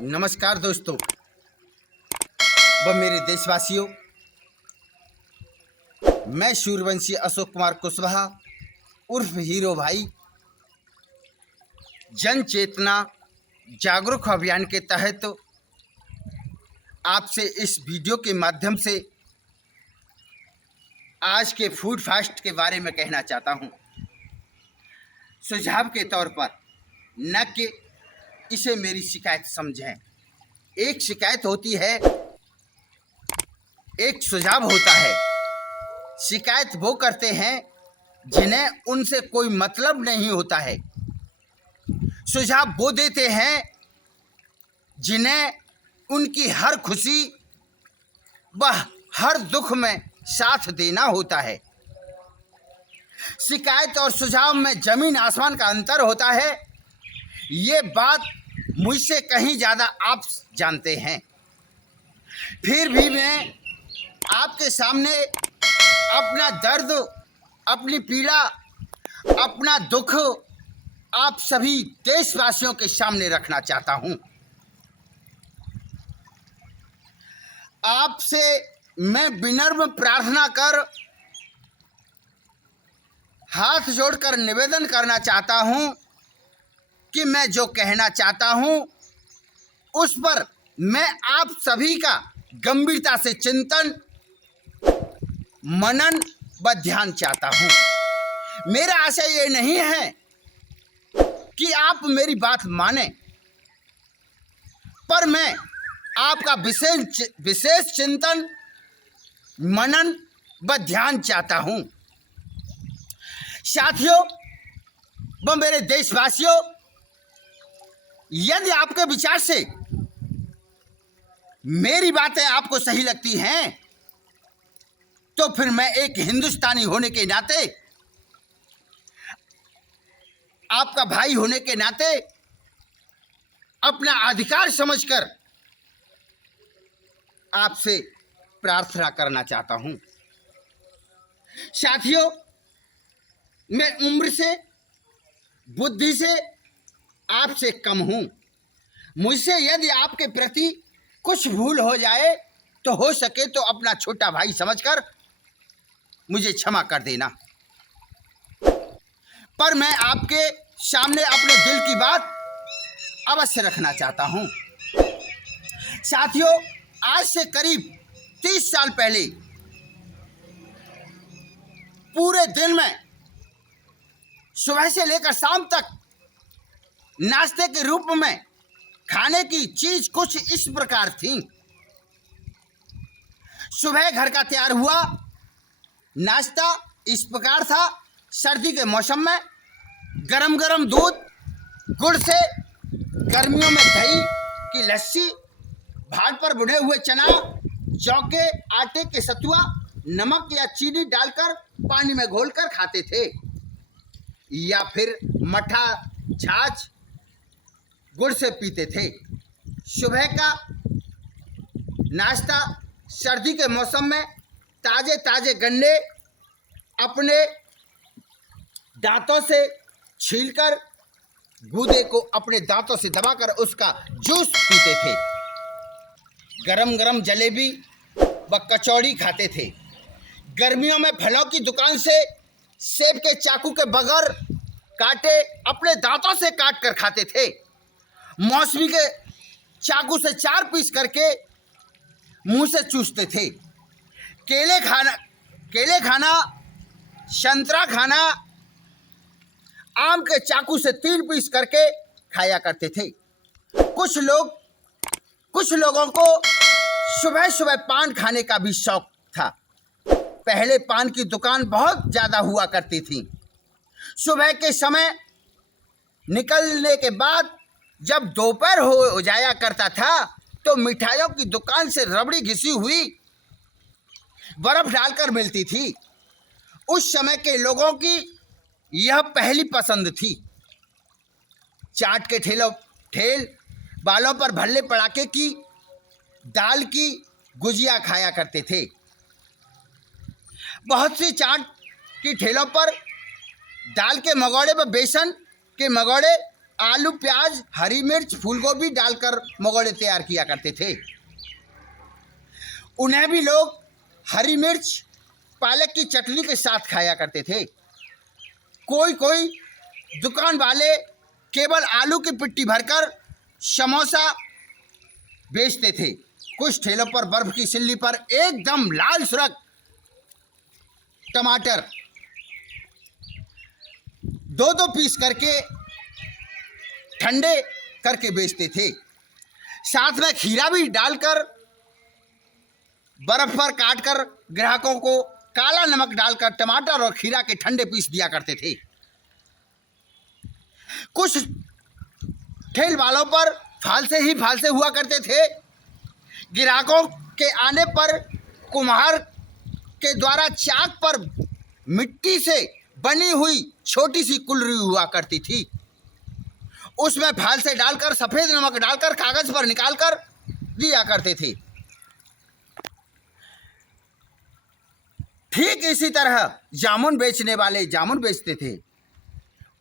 नमस्कार दोस्तों व मेरे देशवासियों, मैं शूरवंशी अशोक कुमार कुशवाहा उर्फ हीरो भाई जन चेतना जागरूक अभियान के तहत आपसे इस वीडियो के माध्यम से आज के फूड फास्ट के बारे में कहना चाहता हूं। सुझाव के तौर पर, न कि इसे मेरी शिकायत समझें। एक शिकायत होती है, एक सुझाव होता है। शिकायत वो करते हैं जिन्हें उनसे कोई मतलब नहीं होता है। सुझाव वो देते हैं जिन्हें उनकी हर खुशी व हर दुख में साथ देना होता है। शिकायत और सुझाव में जमीन आसमान का अंतर होता है। ये बात मुझसे कहीं ज़्यादा आप जानते हैं। फिर भी मैं आपके सामने अपना दर्द, अपनी पीड़ा, अपना दुख आप सभी देशवासियों के सामने रखना चाहता हूं। आपसे मैं विनम्र प्रार्थना कर, हाथ जोड़कर निवेदन करना चाहता हूं कि मैं जो कहना चाहता हूं उस पर मैं आप सभी का गंभीरता से चिंतन, मनन व ध्यान चाहता हूं। मेरा आशय ये नहीं है कि आप मेरी बात माने, पर मैं आपका विशेष चिंतन, मनन व ध्यान चाहता हूं। साथियों व मेरे देशवासियों, यदि आपके विचार से मेरी बातें आपको सही लगती हैं तो फिर मैं एक हिंदुस्तानी होने के नाते, आपका भाई होने के नाते अपना अधिकार समझकर आपसे प्रार्थना करना चाहता हूं। साथियों, मैं उम्र से, बुद्धि से आपसे कम हूं। मुझसे यदि आपके प्रति कुछ भूल हो जाए तो हो सके तो अपना छोटा भाई समझकर मुझे क्षमा कर देना। पर मैं आपके सामने अपने दिल की बात अवश्य रखना चाहता हूं। साथियों, आज से करीब 30 साल पहले पूरे दिन में सुबह से लेकर शाम तक नाश्ते के रूप में खाने की चीज कुछ इस प्रकार थी। सुबह घर का तैयार हुआ नाश्ता इस प्रकार था। सर्दी के मौसम में गरम गरम दूध, गुड़ से, गर्मियों में दही की लस्सी, भात पर बुने हुए चना, जौ के आटे के सतुआ, नमक या चीनी डालकर पानी में घोलकर खाते थे, या फिर मठा, छाछ, गुड़ से पीते थे। सुबह का नाश्ता सर्दी के मौसम में ताजे ताजे गन्ने अपने दांतों से छीलकर, गूदे को अपने दांतों से दबाकर उसका जूस पीते थे। गरम गरम जलेबी व कचौड़ी खाते थे। गर्मियों में फलों की दुकान से सेब के चाकू के बगैर काटे अपने दांतों से काट कर खाते थे। मौसमी के चाकू से 4 पीस करके मुंह से चूसते थे। केले खाना, संतरा खाना आम के चाकू से 3 पीस करके खाया करते थे। कुछ लोगों को सुबह सुबह पान खाने का भी शौक था। पहले पान की दुकान बहुत ज़्यादा हुआ करती थी। सुबह के समय निकलने के बाद जब दोपहर हो जाया करता था तो मिठाइयों की दुकान से रबड़ी घिसी हुई बर्फ डालकर मिलती थी। उस समय के लोगों की यह पहली पसंद थी। चाट के ठेल बालों पर भल्ले पड़ाके की दाल की गुजिया खाया करते थे। बहुत सी चाट की ठेलों पर दाल के मगोड़े व बेसन के मगोड़े आलू, प्याज, हरी मिर्च, फूलगोभी डालकर मंगोड़े तैयार किया करते थे। उन्हें भी लोग हरी मिर्च, पालक की चटनी के साथ खाया करते थे। कोई कोई दुकान वाले केवल आलू की पिट्टी भरकर समोसा बेचते थे। कुछ ठेलों पर बर्फ की सिल्ली पर एकदम लाल सुर्ख टमाटर 2-2 पीस करके ठंडे करके बेचते थे। साथ में खीरा भी डालकर बर्फ पर काटकर ग्राहकों को काला नमक डालकर टमाटर और खीरा के ठंडे पीस दिया करते थे। कुछ ठेल वालों पर फालसे ही फालसे हुआ करते थे। ग्राहकों के आने पर कुम्हार के द्वारा चाक पर मिट्टी से बनी हुई छोटी सी कुल्हड़ी हुआ करती थी। उसमें फालसे डालकर सफेद नमक डालकर कागज पर निकालकर दिया करते थे। ठीक इसी तरह जामुन बेचने वाले जामुन बेचते थे।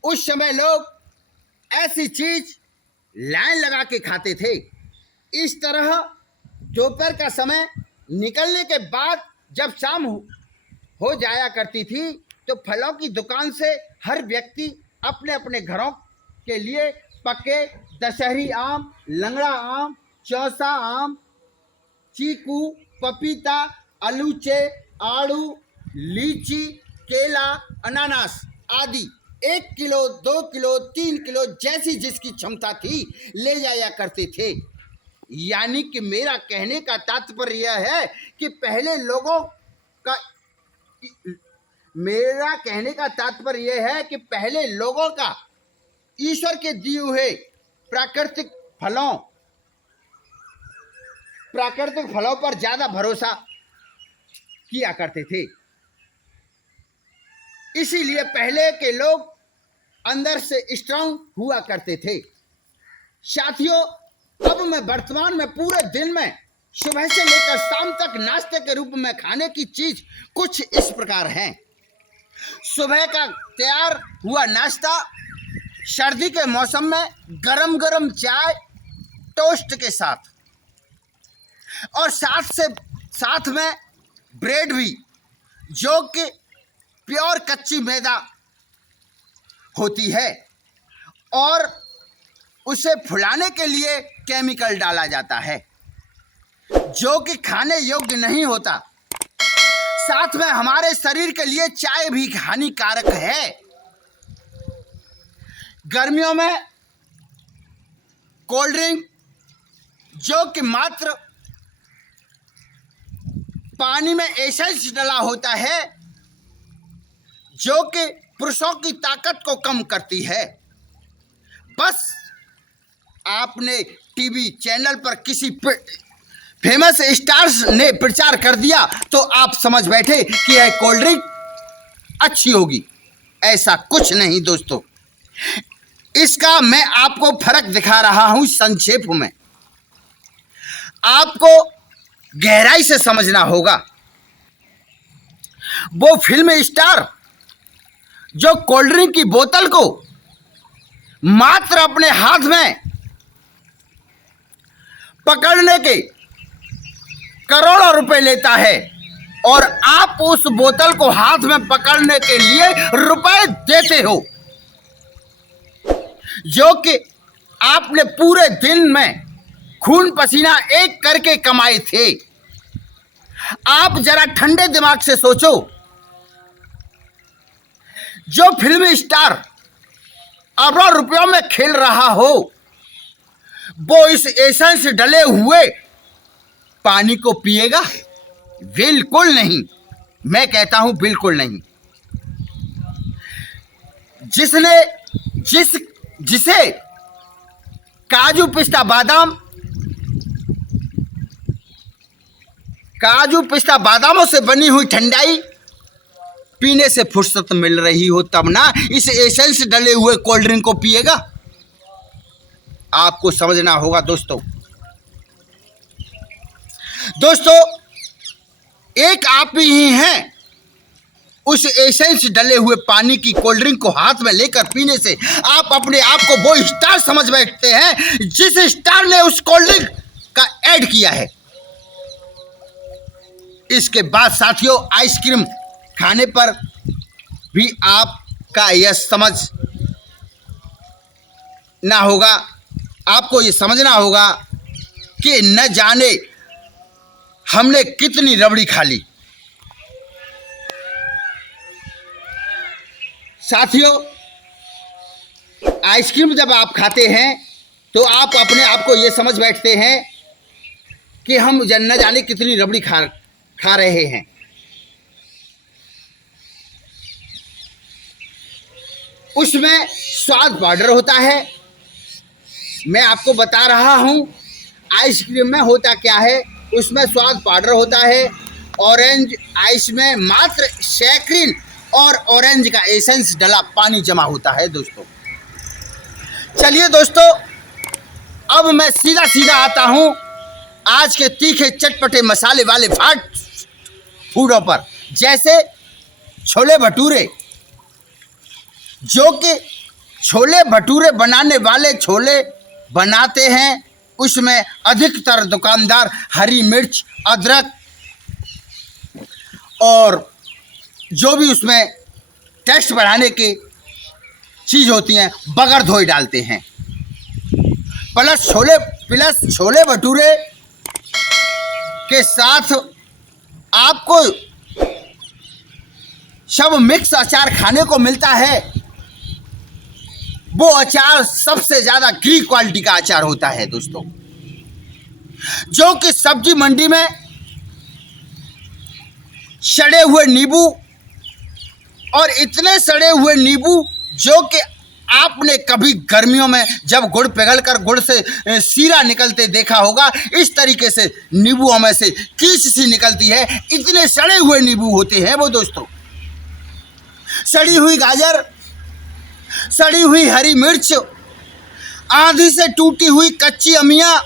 उस समय लोग ऐसी चीज लाइन लगा के खाते थे। इस तरह दोपहर का समय निकलने के बाद जब शाम हो जाया करती थी तो फलों की दुकान से हर व्यक्ति अपने अपने घरों के लिए पके दशहरी आम, लंगड़ा आम, चौसा आम, चीकू, पपीता, आलूचे, आड़ू, लीची, केला, अनानास आदि 1 किलो, 2 किलो, 3 किलो जैसी जिसकी क्षमता थी ले जाया करते थे। यानी कि मेरा कहने का तात्पर्य यह है कि पहले लोगों का मेरा कहने का तात्पर्य यह है कि पहले लोगों का ईश्वर के दिए हुए प्राकृतिक फलों पर ज्यादा भरोसा किया करते थे। इसीलिए पहले के लोग अंदर से स्ट्रांग हुआ करते थे। साथियों, अब मैं वर्तमान में पूरे दिन में सुबह से लेकर शाम तक नाश्ते के रूप में खाने की चीज कुछ इस प्रकार हैं। सुबह का तैयार हुआ नाश्ता, सर्दी के मौसम में गरम गरम चाय टोस्ट के साथ और साथ में ब्रेड भी, जो कि प्योर कच्ची मैदा होती है और उसे फुलाने के लिए केमिकल डाला जाता है जो कि खाने योग्य नहीं होता। साथ में हमारे शरीर के लिए चाय भी हानिकारक है। गर्मियों में कोल्ड ड्रिंक जो कि मात्र पानी में एसेंस डला होता है, जो कि पुरुषों की ताकत को कम करती है। बस आपने टीवी चैनल पर किसी फेमस स्टार्स ने प्रचार कर दिया तो आप समझ बैठे कि यह कोल्ड ड्रिंक अच्छी होगी। ऐसा कुछ नहीं दोस्तों, इसका मैं आपको फर्क दिखा रहा हूं संक्षेप में, आपको गहराई से समझना होगा। वो फिल्म स्टार जो कोल्ड ड्रिंक की बोतल को मात्र अपने हाथ में पकड़ने के करोड़ों रुपए लेता है और आप उस बोतल को हाथ में पकड़ने के लिए रुपए देते हो, जो कि आपने पूरे दिन में खून पसीना एक करके कमाए थे। आप जरा ठंडे दिमाग से सोचो, जो फिल्म स्टार अरबों रुपयों में खेल रहा हो वो इस एसेंस डले हुए पानी को पिएगा? बिल्कुल नहीं, मैं कहता हूं बिल्कुल नहीं। जिसे काजू पिस्ता बादामों से बनी हुई ठंडाई पीने से फुर्सत मिल रही हो तब ना इस एसेंस डले हुए कोल्ड ड्रिंक को पिएगा। आपको समझना होगा दोस्तों। एक आप ही हैं उस एसेंस डले हुए पानी की कोल्ड ड्रिंक को हाथ में लेकर पीने से आप अपने आप को वो स्टार समझ बैठते हैं जिस स्टार ने उस कोल्ड ड्रिंक का ऐड किया है। इसके बाद साथियों, आइसक्रीम खाने पर भी आपका यह समझ ना होगा, आपको ये समझना होगा कि न जाने हमने कितनी रबड़ी खा ली। साथियों, आइसक्रीम जब आप खाते हैं तो आप अपने आप को ये समझ बैठते हैं कि हम न जाने कितनी रबड़ी खा रहे हैं। उसमें स्वाद पाउडर होता है। मैं आपको बता रहा हूं आइसक्रीम में होता क्या है। उसमें स्वाद पाउडर होता है। ऑरेंज आइस में मात्र सैक्रिन और ऑरेंज का एसेंस डला पानी जमा होता है दोस्तों। चलिए दोस्तों, अब मैं सीधा आता हूं आज के तीखे चटपटे मसाले वाले फास्ट फूडों पर, जैसे छोले भटूरे, जो कि छोले भटूरे बनाने वाले छोले बनाते हैं उसमें अधिकतर दुकानदार हरी मिर्च, अदरक और जो भी उसमें टेस्ट बढ़ाने की चीज़ होती हैं बगैर धोए डालते हैं। प्लस छोले भटूरे के साथ आपको सब मिक्स अचार खाने को मिलता है। वो अचार सबसे ज़्यादा ग्रीन क्वालिटी का अचार होता है दोस्तों, जो कि सब्जी मंडी में सड़े हुए नींबू और इतने सड़े हुए नींबू जो कि आपने कभी गर्मियों में जब गुड़ पिघलकर गुड़ से सीरा निकलते देखा होगा, इस तरीके से नींबुओं में से कीस सी निकलती है। इतने सड़े हुए नींबू होते हैं वो दोस्तों। सड़ी हुई गाजर, सड़ी हुई हरी मिर्च, आंधी से टूटी हुई कच्ची अमियां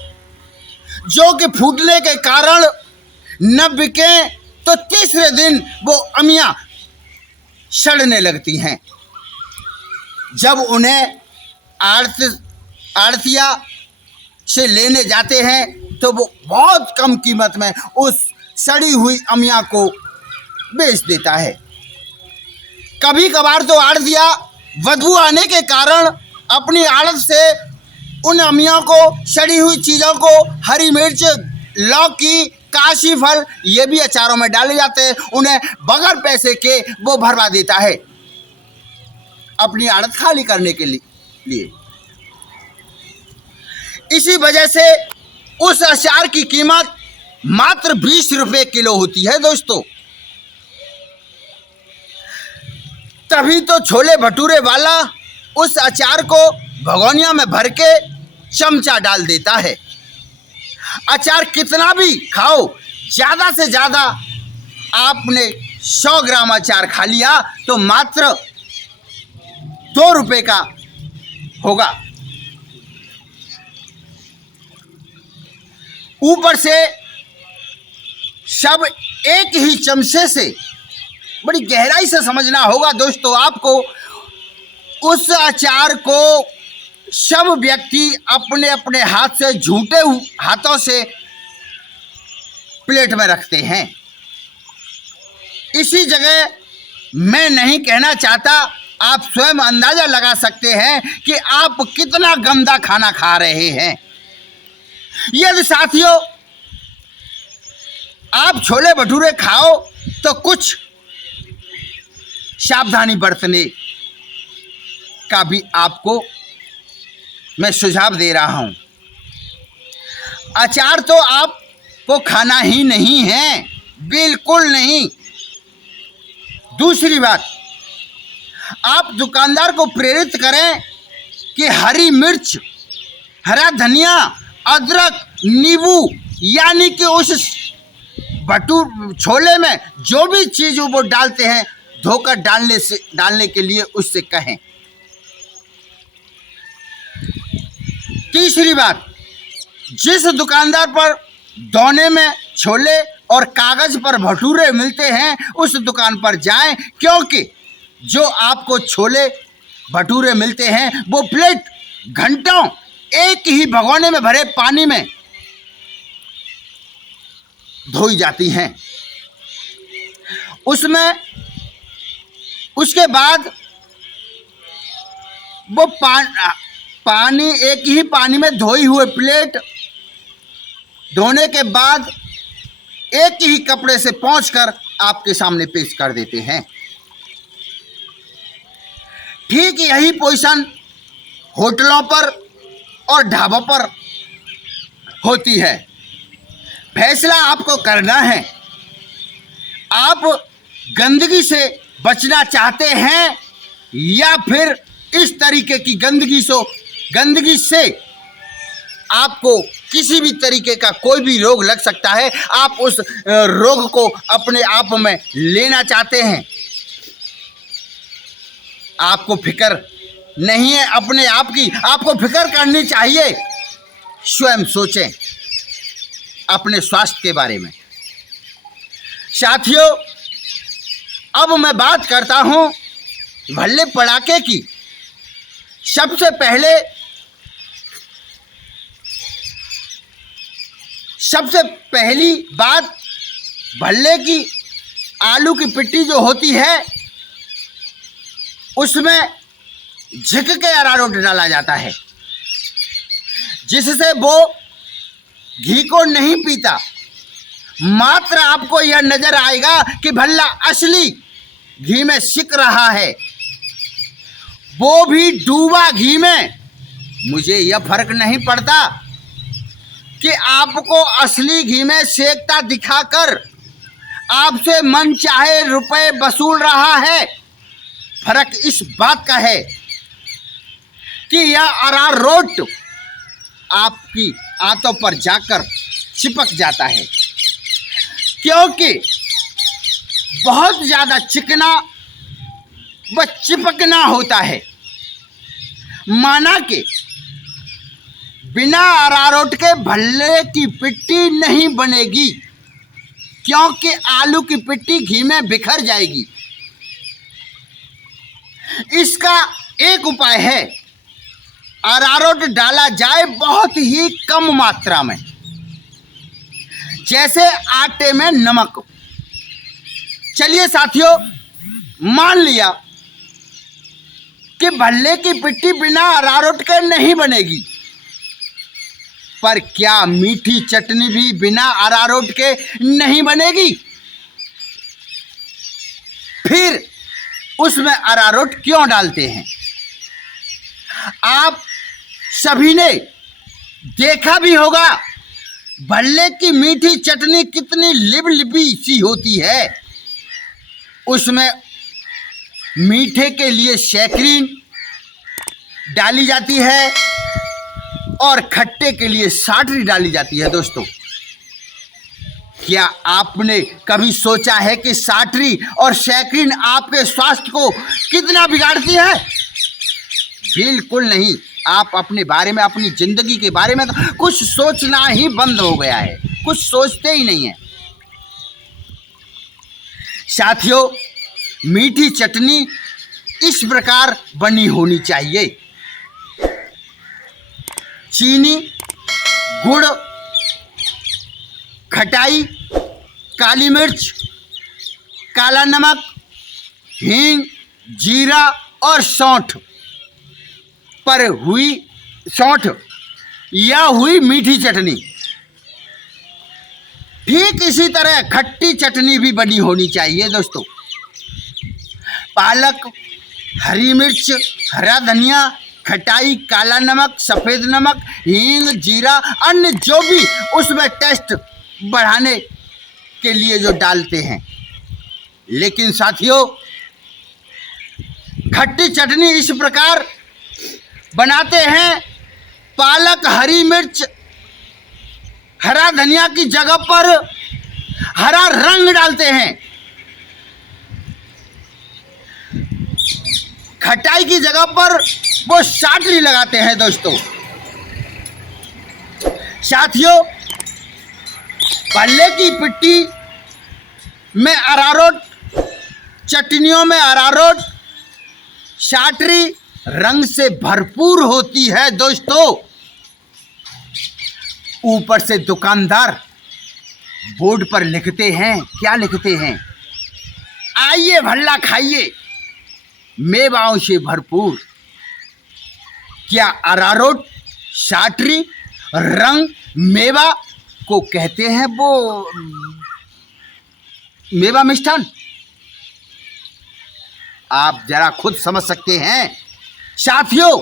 जो कि फूटने के कारण न बिके तो तीसरे दिन वो अमियां सड़ने लगती हैं। जब उन्हें आड़तिया से लेने जाते हैं तो वो बहुत कम कीमत में उस सड़ी हुई अमियां को बेच देता है। कभी कभार तो आड़तिया बदबू आने के कारण अपनी आड़त से उन अमियों को, सड़ी हुई चीज़ों को, हरी मिर्च, लौकी, काशी फल, ये भी अचारों में डाले जाते हैं, उन्हें बगैर पैसे के वो भरवा देता है अपनी आड़त खाली करने के लिए। इसी वजह से उस अचार की कीमत मात्र 20 रुपए किलो होती है दोस्तों। तभी तो छोले भटूरे वाला उस अचार को भगोनिया में भर के चमचा डाल देता है। अचार कितना भी खाओ, ज़्यादा से ज़्यादा आपने 100 ग्राम अचार खा लिया तो मात्र 2 रुपए का होगा। ऊपर से सब एक ही चमचे से, बड़ी गहराई से समझना होगा दोस्तों आपको। उस अचार को सब व्यक्ति अपने अपने हाथ से, झूठे हाथों से प्लेट में रखते हैं। इसी जगह मैं नहीं कहना चाहता, आप स्वयं अंदाजा लगा सकते हैं कि आप कितना गंदा खाना खा रहे हैं। यदि साथियों आप छोले भटूरे खाओ तो कुछ सावधानी बरतने का भी आपको मैं सुझाव दे रहा हूं। अचार तो आपको खाना ही नहीं है, बिल्कुल नहीं। दूसरी बात, आप दुकानदार को प्रेरित करें कि हरी मिर्च, हरा धनिया, अदरक, नींबू, यानी कि उस छोले में जो भी चीज़ वो डालते हैं धोकर डालने के लिए उससे कहें। तीसरी बात, जिस दुकानदार पर दोने में छोले और कागज पर भटूरे मिलते हैं उस दुकान पर जाएं, क्योंकि जो आपको छोले भटूरे मिलते हैं वो प्लेट घंटों एक ही भगोने में भरे पानी में धोई जाती हैं। उसके बाद वो पानी एक ही पानी में धोई हुए प्लेट धोने के बाद एक ही कपड़े से पोंछकर आपके सामने पेश कर देते हैं। ठीक यही पोजीशन होटलों पर और ढाबों पर होती है। फैसला आपको करना है, आप गंदगी से बचना चाहते हैं या फिर इस तरीके की गंदगी से आपको किसी भी तरीके का कोई भी रोग लग सकता है, आप उस रोग को अपने आप में लेना चाहते हैं। आपको फिक्र नहीं है अपने आप की, आपको फिक्र करनी चाहिए। स्वयं सोचें अपने स्वास्थ्य के बारे में। साथियों, अब मैं बात करता हूं भल्ले पड़ाके की। सबसे पहली बात, भल्ले की आलू की पिट्टी जो होती है उसमें झिक के अरारोट डाला जाता है, जिससे वो घी को नहीं पीता। मात्र आपको यह नजर आएगा कि भल्ला असली घी में सिक रहा है, वो भी डूबा घी में। मुझे यह फर्क नहीं पड़ता कि आपको असली घी में सेकता दिखाकर आपसे मन चाहे रुपए वसूल रहा है। फर्क इस बात का है कि यह अरारोट आपकी आंतों पर जाकर चिपक जाता है, क्योंकि बहुत ज़्यादा चिकना व चिपकना होता है। माना कि बिना अरारोट के भल्ले की पिट्टी नहीं बनेगी, क्योंकि आलू की पिट्टी घी में बिखर जाएगी। इसका एक उपाय है, अरारोट डाला जाए बहुत ही कम मात्रा में, जैसे आटे में नमक। चलिए साथियों, मान लिया कि भल्ले की पिट्टी बिना अरारोट के नहीं बनेगी, पर क्या मीठी चटनी भी बिना अरारोट के नहीं बनेगी? फिर उसमें अरारोट क्यों डालते हैं? आप सभी ने देखा भी होगा भल्ले की मीठी चटनी कितनी लिबलिबी सी होती है। उसमें मीठे के लिए सैकरीन डाली जाती है और खट्टे के लिए साटरी डाली जाती है। दोस्तों, क्या आपने कभी सोचा है कि साटरी और सैकरीन आपके स्वास्थ्य को कितना बिगाड़ती है? बिल्कुल नहीं। आप अपने बारे में, अपनी जिंदगी के बारे में तो कुछ सोचना ही बंद हो गया है, कुछ सोचते ही नहीं है। साथियों, मीठी चटनी इस प्रकार बनी होनी चाहिए: चीनी, गुड़, खटाई, काली मिर्च, काला नमक, हींग, जीरा और सौंठ पर हुई सौंठ या हुई मीठी चटनी। ठीक इसी तरह खट्टी चटनी भी बनी होनी चाहिए। दोस्तों, पालक, हरी मिर्च, हरा धनिया, खटाई, काला नमक, सफ़ेद नमक, हींग, जीरा, अन्य जो भी उसमें टेस्ट बढ़ाने के लिए जो डालते हैं। लेकिन साथियों, खट्टी चटनी इस प्रकार बनाते हैं, पालक, हरी मिर्च, हरा धनिया की जगह पर हरा रंग डालते हैं, खटाई की जगह पर वो साटरी लगाते हैं। दोस्तों, साथियों, भल्ले की पिट्टी में अरारोट, चटनियों में अरारोट शाटरी रंग से भरपूर होती है दोस्तों। ऊपर से दुकानदार बोर्ड पर लिखते हैं, क्या लिखते हैं? आइए भल्ला खाइए, मेवाओं से भरपूर। क्या अरारोट शाटरी रंग मेवा को कहते हैं वो मेवा मिष्ठान? आप जरा खुद समझ सकते हैं साथियों।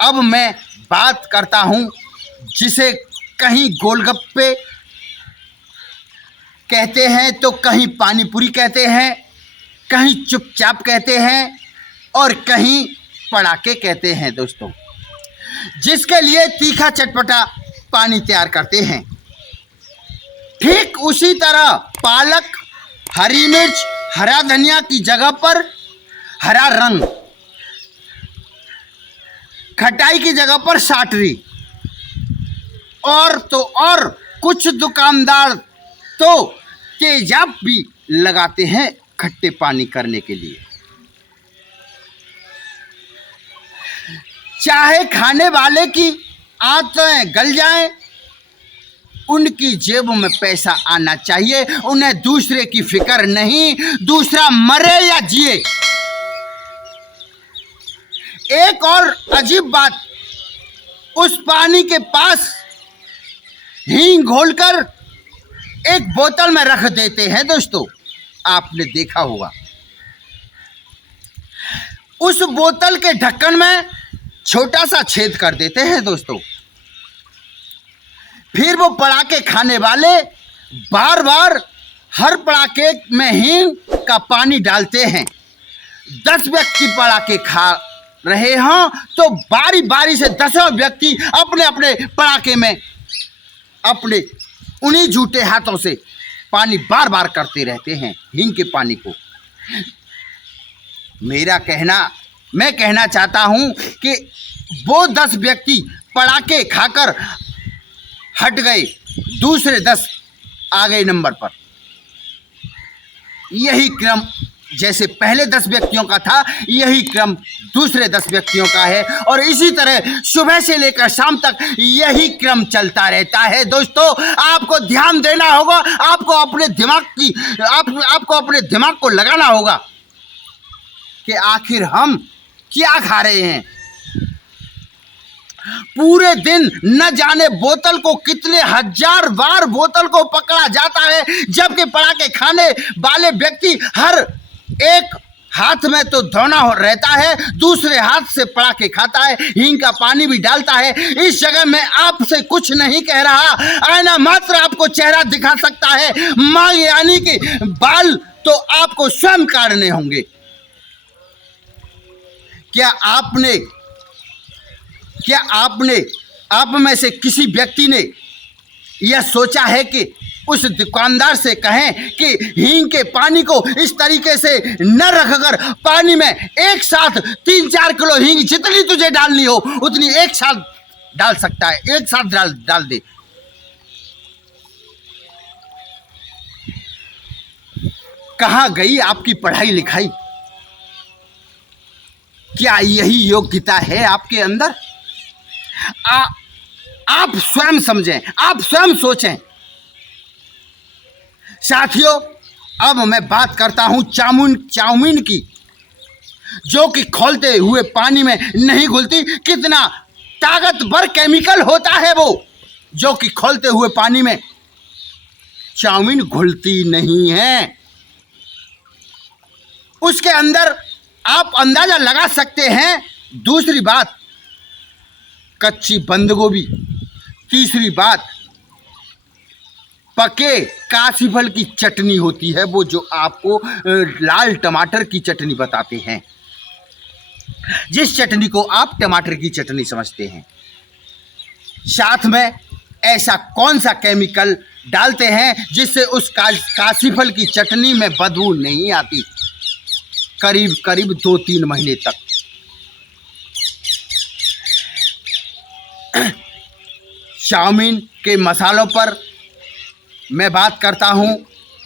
अब मैं बात करता हूं जिसे कहीं गोलगप्पे कहते हैं तो कहीं पानीपुरी कहते हैं, कहीं चुपचाप कहते हैं और कहीं पड़ाके कहते हैं दोस्तों, जिसके लिए तीखा चटपटा पानी तैयार करते हैं। ठीक उसी तरह पालक, हरी मिर्च, हरा धनिया की जगह पर हरा रंग, खटाई की जगह पर साटरी, और तो और कुछ दुकानदार तो तेजाब भी लगाते हैं खट्टे पानी करने के लिए। चाहे खाने वाले की आंतें गल जाएं, उनकी जेब में पैसा आना चाहिए, उन्हें दूसरे की फिक्र नहीं, दूसरा मरे या जिए। एक और अजीब बात, उस पानी के पास हींग घोलकर एक बोतल में रख देते हैं दोस्तों, आपने देखा होगा। उस बोतल के ढक्कन में छोटा सा छेद कर देते हैं दोस्तों। फिर वो पड़ाके खाने वाले बार बार हर पड़ाके में हींग का पानी डालते हैं। 10 व्यक्ति पड़ाके खा रहे हों तो बारी बारी से 10 व्यक्ति अपने अपने पड़ाके में अपने उन्हीं झूठे हाथों से पानी बार बार करते रहते हैं, हींग के पानी को। मैं कहना चाहता हूं कि वो 10 व्यक्ति पड़ाके खाकर हट गए, दूसरे 10 आ गए नंबर पर। यही क्रम जैसे पहले 10 व्यक्तियों का था, यही क्रम दूसरे 10 व्यक्तियों का है, और इसी तरह सुबह से लेकर शाम तक यही क्रम चलता रहता है दोस्तों। आपको ध्यान देना होगा, आपको अपने दिमाग को लगाना होगा कि आखिर हम क्या खा रहे हैं। पूरे दिन न जाने बोतल को कितने हजार बार बोतल को पकड़ा जाता है, जबकि पड़ाके खाने वाले व्यक्ति हर एक हाथ में तो धोना रहता है, दूसरे हाथ से पड़ाके खाता है, हींग का पानी भी डालता है। इस जगह मैं आपसे कुछ नहीं कह रहा, आईना मात्र आपको चेहरा दिखा सकता है, मां यानी कि बाल तो आपको स्वयं काटने होंगे। क्या आपने आप में से किसी व्यक्ति ने यह सोचा है कि उस दुकानदार से कहें कि हींग के पानी को इस तरीके से न रखकर पानी में एक साथ 3-4 किलो हींग जितनी तुझे डालनी हो उतनी एक साथ डाल सकता है, एक साथ डाल दे। कहां गई आपकी पढ़ाई लिखाई? क्या यही योग्यता है आपके अंदर? आप स्वयं समझें, आप स्वयं सोचें। साथियों, अब मैं बात करता हूं चाउमीन की, जो कि खौलते हुए पानी में नहीं घुलती। कितना ताकतवर केमिकल होता है वो, जो कि खौलते हुए पानी में चाउमीन घुलती नहीं है। उसके अंदर आप अंदाजा लगा सकते हैं। दूसरी बात, कच्ची बंद गोभी। तीसरी बात, पके काशी फल की चटनी होती है, वो जो आपको लाल टमाटर की चटनी बताते हैं, जिस चटनी को आप टमाटर की चटनी समझते हैं। साथ में ऐसा कौन सा केमिकल डालते हैं जिससे उस काशी फल की चटनी में बदबू नहीं आती करीब 2-3 महीने तक। चाउमीन के मसालों पर मैं बात करता हूं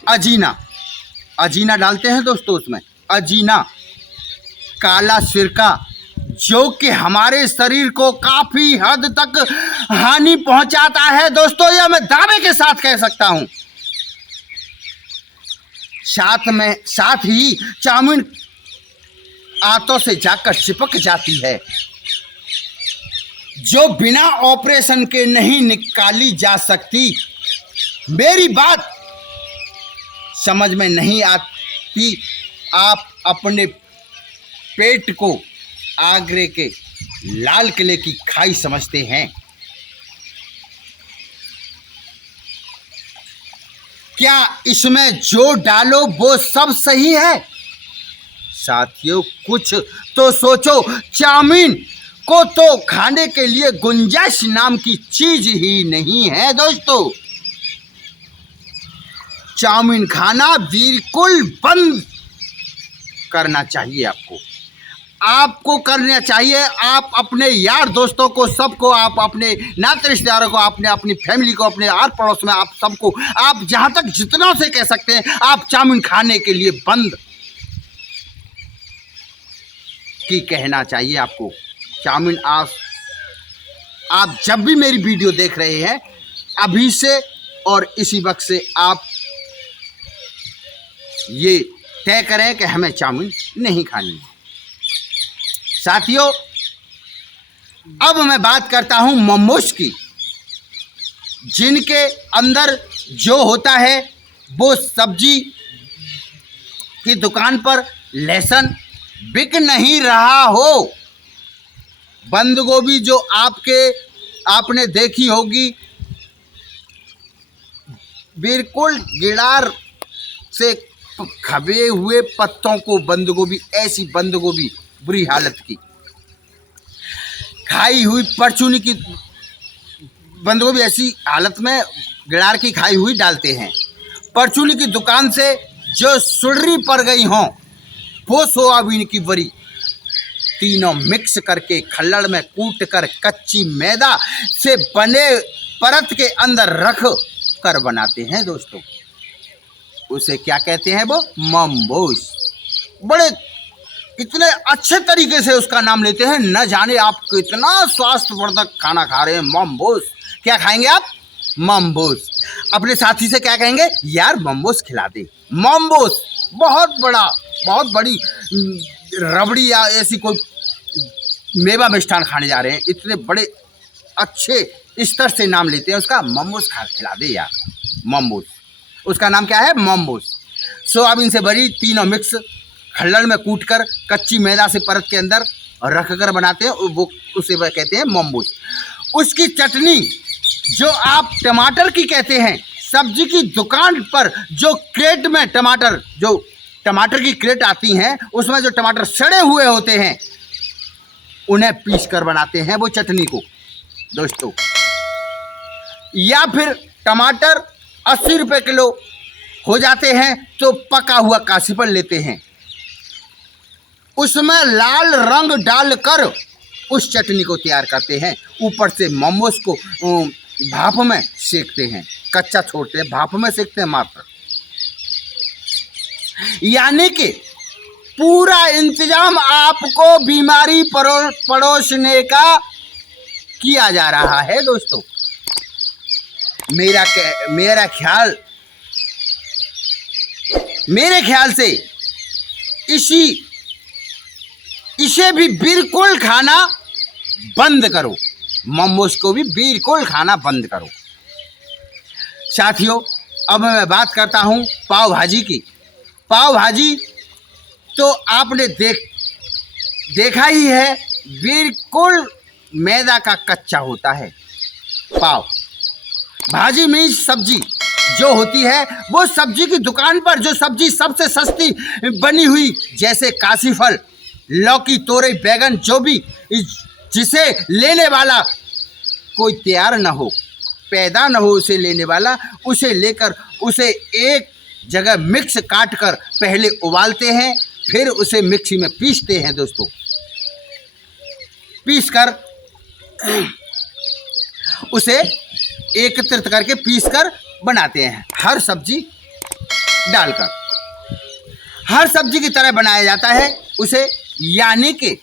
अजीना, अजीना डालते हैं दोस्तों उसमें, अजीना, काला सिरका, जो कि हमारे शरीर को काफी हद तक हानि पहुंचाता है दोस्तों, यह मैं दावे के साथ कह सकता हूं। साथ ही चाउमीन आंतों से जाकर चिपक जाती है, जो बिना ऑपरेशन के नहीं निकाली जा सकती। मेरी बात समझ में नहीं आती। आप अपने पेट को आगरे के लाल किले की खाई समझते हैं। क्या इसमें जो डालो वो सब सही है? साथियों, कुछ तो सोचो। चाउमीन को तो खाने के लिए गुंजाइश नाम की चीज ही नहीं है दोस्तों। चाउमीन खाना बिल्कुल बंद करना चाहिए आपको करना चाहिए। आप अपने यार दोस्तों को, सबको, आप अपने नाते रिश्तेदारों को, आपने अपनी फैमिली को, अपने आस पड़ोस में आप सबको, आप जहां तक जितना से कह सकते हैं, आप चाउमीन खाने के लिए बंद की कहना चाहिए आपको। चाउमीन आप जब भी मेरी वीडियो देख रहे हैं, अभी से और इसी वक्त से आप ये तय करें कि हमें चाउमीन नहीं खानी है। साथियों, अब मैं बात करता हूं मोमोज की, जिनके अंदर जो होता है वो सब्जी की दुकान पर लहसुन बिक नहीं रहा हो। बंद गोभी जो आपने देखी होगी, बिल्कुल गिडार से खबे हुए पत्तों को बंद गोभी, ऐसी बंद गोभी बुरी हालत की, खाई हुई परचूनी की बंद गोभी ऐसी हालत में गिडार की खाई हुई डालते हैं। परचूनी की दुकान से जो सुड़री पड़ गई हों, वो सोयाबीन की बड़ी, तीनों मिक्स करके खल्लड़ में कूट कर कच्ची मैदा से बने परत के अंदर रख कर बनाते हैं दोस्तों। उसे क्या कहते हैं? वो मोमोज। बड़े इतने अच्छे तरीके से उसका नाम लेते हैं, न जाने आप कितना स्वास्थ्यवर्धक खाना खा रहे हैं। मोमोज। क्या खाएंगे आप? मोमोज। अपने साथी से क्या कहेंगे? यार मोमोज खिला दे। मोमोज बहुत बड़ी रबड़ी या ऐसी कोई मेवा मिष्ठान खाने जा रहे हैं, इतने बड़े अच्छे स्तर से नाम लेते हैं उसका। मोमोज खिला दे यार। मोमोज, उसका नाम क्या है? मोमोज। सोयाबीन से बड़ी, तीनों मिक्स खल्लड़ में कूट कर कच्ची मैदा से परत के अंदर रख कर बनाते हैं, वो उसे वह कहते हैं मोमोज। उसकी चटनी जो आप टमाटर की कहते हैं, सब्जी की दुकान पर जो क्रेट में टमाटर की क्रेट आती हैं, उसमें जो टमाटर सड़े हुए होते हैं, उन्हें पीस कर बनाते हैं वो चटनी को दोस्तों। या फिर टमाटर 80 रुपये किलो हो जाते हैं तो पका हुआ काशीफल लेते हैं, उसमें लाल रंग डालकर उस चटनी को तैयार करते हैं। ऊपर से मोमोज को भाप में सेकते हैं, कच्चा छोड़ते हैं, भाप में सेकते हैं मात्र। यानी कि पूरा इंतजाम आपको बीमारी परोसने का किया जा रहा है दोस्तों। मेरे ख्याल से इसे भी बिल्कुल खाना बंद करो। मोमोज को भी बिल्कुल खाना बंद करो। साथियों, अब मैं बात करता हूँ पाव भाजी की। पाव भाजी तो आपने देखा ही है, बिल्कुल मैदा का कच्चा होता है। पाव भाजी मीन्स सब्जी जो होती है, वो सब्जी की दुकान पर जो सब्जी सबसे सस्ती बनी हुई, जैसे काशीफल, लौकी, तोरई, बैगन, जो भी जिसे लेने वाला कोई तैयार न हो, पैदा न हो उसे लेने वाला, उसे लेकर उसे एक जगह मिक्स काट कर पहले उबालते हैं, फिर उसे मिक्सी में पीसते हैं दोस्तों। पीस कर उसे एकत्रित करके पीस कर बनाते हैं। हर सब्जी डालकर हर सब्जी की तरह बनाया जाता है उसे, यानी कि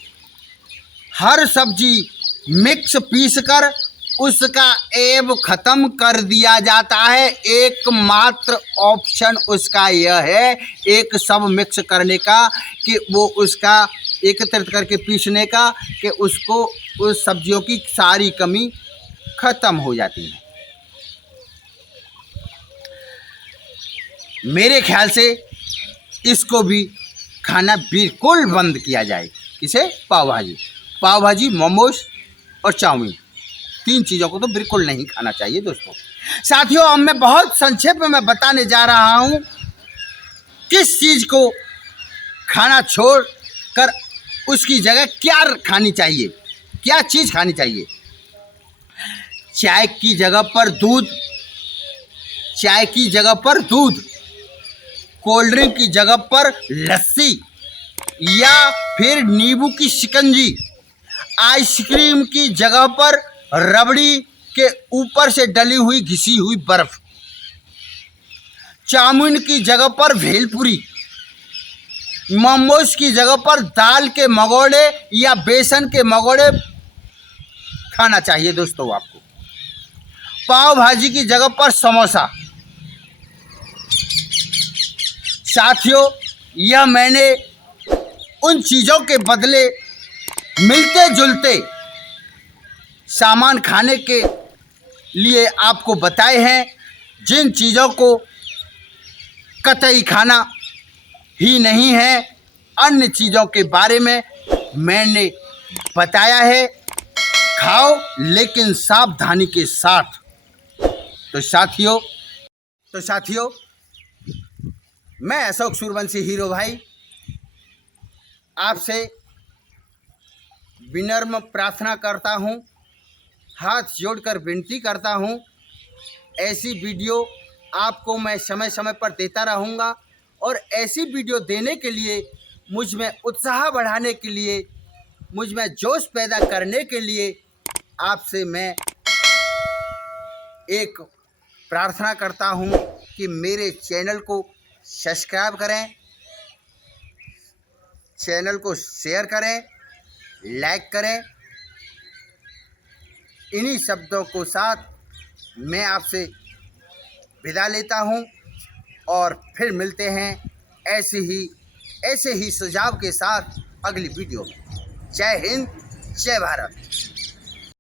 हर सब्जी मिक्स पीस कर उसका एब खत्म कर दिया जाता है। एकमात्र ऑप्शन उसका यह है एक सब मिक्स करने का, कि वो उसका एकत्रित करके पीसने का, कि उसको उस सब्जियों की सारी कमी खत्म हो जाती है। मेरे ख्याल से इसको भी खाना बिल्कुल बंद किया जाए। इसे पाव भाजी, मोमोज और चाउमीन, 3 चीज़ों को तो बिल्कुल नहीं खाना चाहिए दोस्तों। साथियों, अब मैं बहुत संक्षेप में बताने जा रहा हूँ किस चीज़ को खाना छोड़ कर उसकी जगह क्या खानी चाहिए, क्या चीज़ खानी चाहिए। चाय की जगह पर दूध, कोल्ड ड्रिंक की जगह पर लस्सी, या फिर नींबू की शिकंजी, आइसक्रीम की जगह पर रबड़ी के ऊपर से डली हुई घिसी हुई बर्फ, चाउमीन की जगह पर भेलपुरी, मोमोज की जगह पर दाल के मगोड़े या बेसन के मगोड़े खाना चाहिए दोस्तों आपको। पाव भाजी की जगह पर समोसा। साथियों, यह मैंने उन चीज़ों के बदले मिलते जुलते सामान खाने के लिए आपको बताए हैं, जिन चीज़ों को कतई खाना ही नहीं है। अन्य चीज़ों के बारे में मैंने बताया है, खाओ लेकिन सावधानी के साथ। तो साथियों, मैं अशोक सूर्यवंशी हीरो भाई आपसे विनम्र प्रार्थना करता हूँ, हाथ जोड़कर विनती करता हूँ, ऐसी वीडियो आपको मैं समय समय पर देता रहूँगा। और ऐसी वीडियो देने के लिए, मुझ में उत्साह बढ़ाने के लिए, मुझ में जोश पैदा करने के लिए आपसे मैं एक प्रार्थना करता हूँ कि मेरे चैनल को सब्सक्राइब करें, चैनल को शेयर करें, लाइक करें। इन्हीं शब्दों को साथ मैं आपसे विदा लेता हूं और फिर मिलते हैं ऐसे ही सुझाव के साथ अगली वीडियो में। जय हिंद, जय भारत।